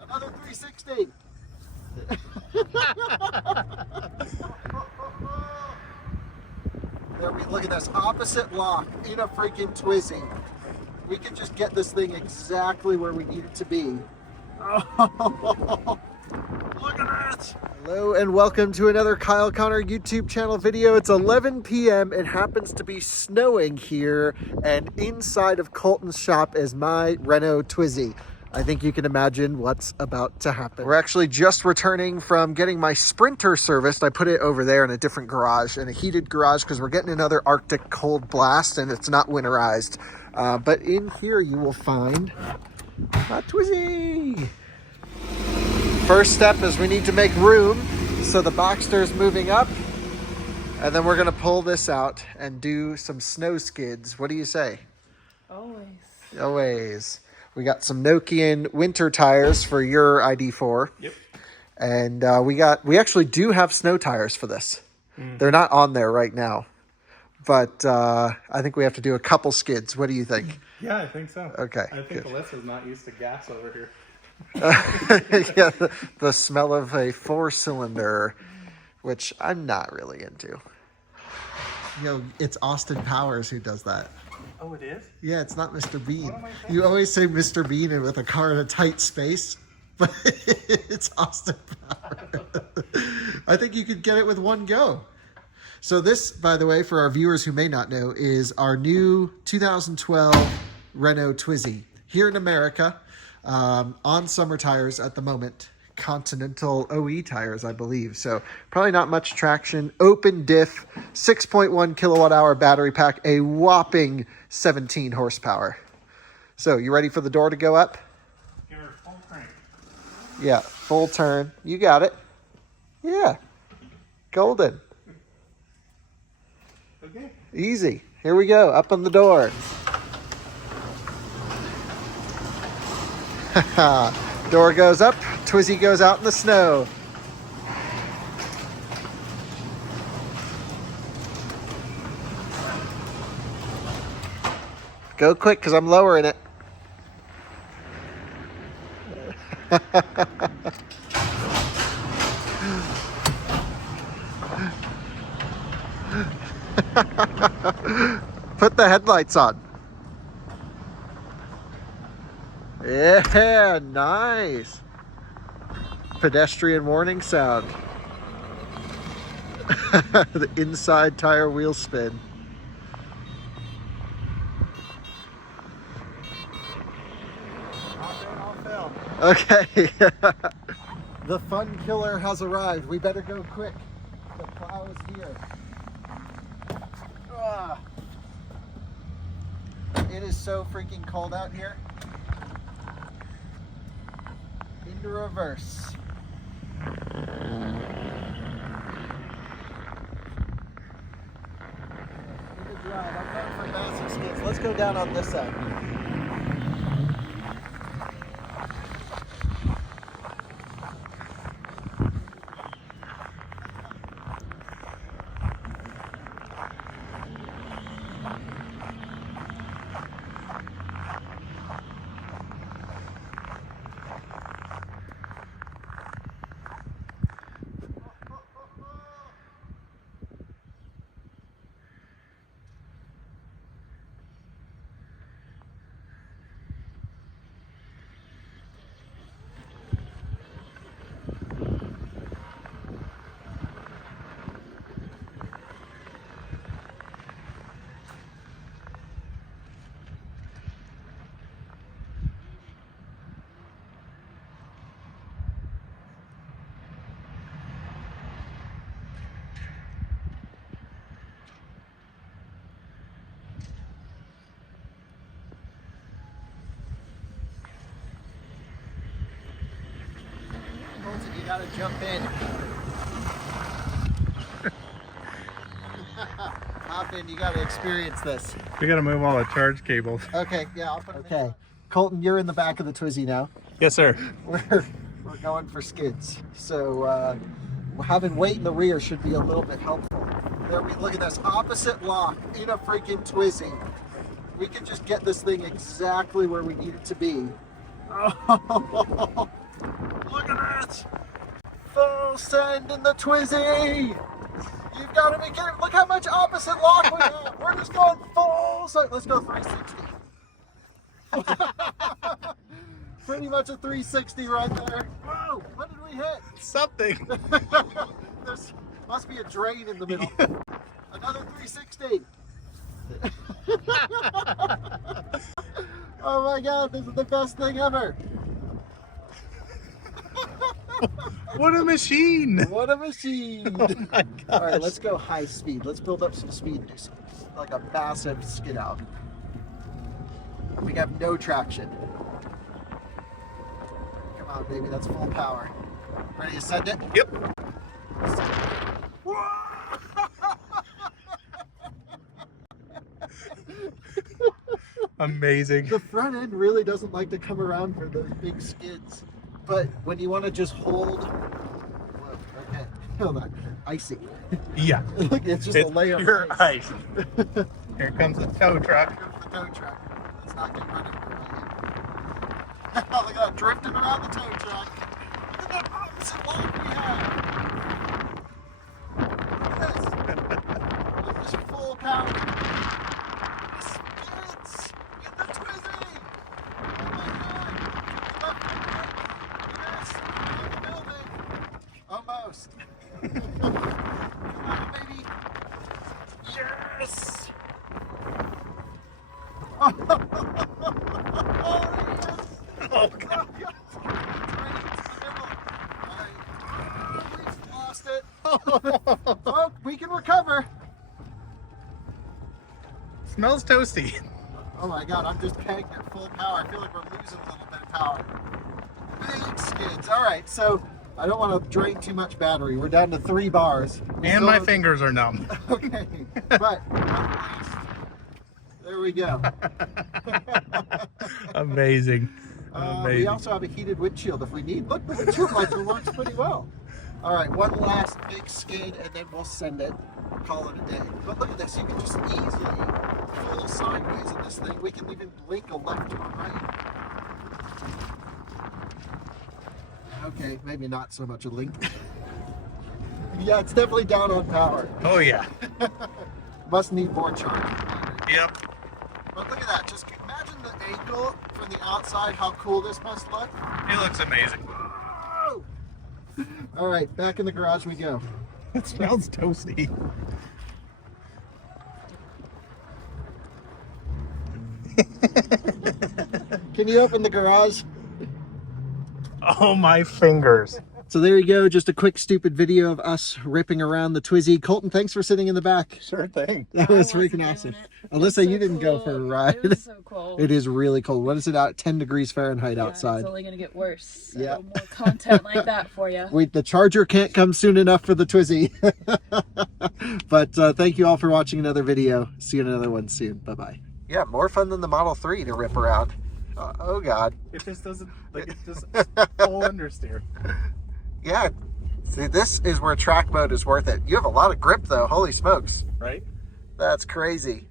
Another 360. There we look at this opposite lock in a freaking Twizy. We could just get this thing exactly where we need it to be. Oh, look at that! Hello and welcome to another Kyle Connor YouTube channel video. It's 11 p.m. It happens to be snowing here, and inside of Colton's shop is my Renault Twizy. I think you can imagine what's about to happen. We're actually just returning from getting my Sprinter serviced. I put it over there in a different garage, in a heated garage, because we're getting another Arctic cold blast and it's not winterized. But in here you will find my Twizy. First step is we need to make room. So the Boxster is moving up, and then we're gonna pull this out and do some snow skids. What do you say? Always. Always. We got some Nokian winter tires for your ID4. Yep. And we actually do have snow tires for this. They're not on there right now, but I think we have to do a couple skids. What do you think? Yeah, I think so. Okay. I think Alyssa's not used to gas over here. Yeah, the smell of a 4-cylinder, which I'm not really into. It's Austin Powers who does that. Oh, it is? Yeah, it's not Mr. Bean. You always say Mr. Bean with a car in a tight space, but it's Austin Powers. I think you could get it with one go. So this, by the way, for our viewers who may not know, is our new 2012 Renault Twizy here in America, on summer tires at the moment. Continental OE tires, I believe. So probably not much traction. Open diff, 6.1 kilowatt hour battery pack, a whopping 17 horsepower. So you ready for the door to go up? Give her full crank. Yeah, full turn. You got it. Yeah. Golden. Okay. Easy. Here we go. Up on the door. Door goes up, Twizy goes out in the snow. Go quick, because I'm lowering it. Put the headlights on. Yeah, nice. Pedestrian warning sound. The inside tire wheel spin. Okay. The fun killer has arrived. We better go quick. The plow is here. It is so freaking cold out here. Into reverse. Good drive. I'm going for massive skids. Let's go down on this side. You gotta jump in. Hop in, you gotta experience this. We gotta move all the charge cables. Okay, yeah, I'll put them in. Okay, Colton, you're in the back of the Twizy now. Yes, sir. We're going for skids. So having weight in the rear should be a little bit helpful. There we look at this opposite lock in a freaking Twizy. We can just get this thing exactly where we need it to be. Oh, look at it! Full send in the Twizy! You've got to be kidding! Look how much opposite lock we have! We're just going full send. Let's go 360. Pretty much a 360 right there. Whoa! What did we hit? Something. There must be a drain in the middle. Another 360. Oh my god, this is the best thing ever. What a machine. What a machine. Oh my gosh. All right, let's go high speed. Let's build up some speed and do some, like a massive skid out. We have no traction. Come on, baby, that's full power. Ready to send it? Yep. Amazing. The front end really doesn't like to come around for those big skids. But when you want to just hold... Whoa, okay, hold on. Icy. Yeah. Look, it's just a layer pure of ice. Here comes the tow truck. Here's the tow truck. Let's not get running over here. Look at that, drifting around the tow truck. Look at that opposite lock we have. Look at this. Look at this full power. Skids in the Twizy. Oh my god. Yes, in the building. Almost. Come on, baby. Yes. Oh, God. We've lost it. Oh, we can recover. Smells toasty. Oh my god, I'm just pegged at full power. I feel like we're losing a little bit of power. Big skids. All right, so I don't want to drain too much battery. We're down to 3 bars. And my fingers are numb. Okay, but at least, there we go. Amazing. We Amazing. also have a heated windshield if we need. Look, the windshield wiper works pretty well. All right, one last big skid, and then we'll send it. Call it a day. But look at this. You can just easily pull sideways in this thing. We can even link a left to a right. Okay, maybe not so much a link. Yeah, it's definitely down on power. Oh yeah. Must need more charge. Yep. But look at that. Just imagine the angle from the outside, how cool this must look. It looks amazing. Whoa! All right, back in the garage we go. It smells toasty. Can you open the garage? Oh, my fingers. So there you go, just a quick stupid video of us ripping around the Twizy. Colton, thanks for sitting in the back. Sure thing. That was freaking awesome. Alyssa, you didn't go for a ride. It was so cold. It is really cold. What is it out? 10 degrees Fahrenheit outside. It's only going to get worse. So Yeah. more content like that for you. Wait, the charger can't come soon enough for the Twizy. But thank you all for watching another video. See you in another one soon. Bye-bye. Yeah, more fun than the Model 3 to rip around. Oh, God. It just doesn't, like, it just full understeer. Yeah. See, this is where track mode is worth it. You have a lot of grip, though. Holy smokes. Right? That's crazy.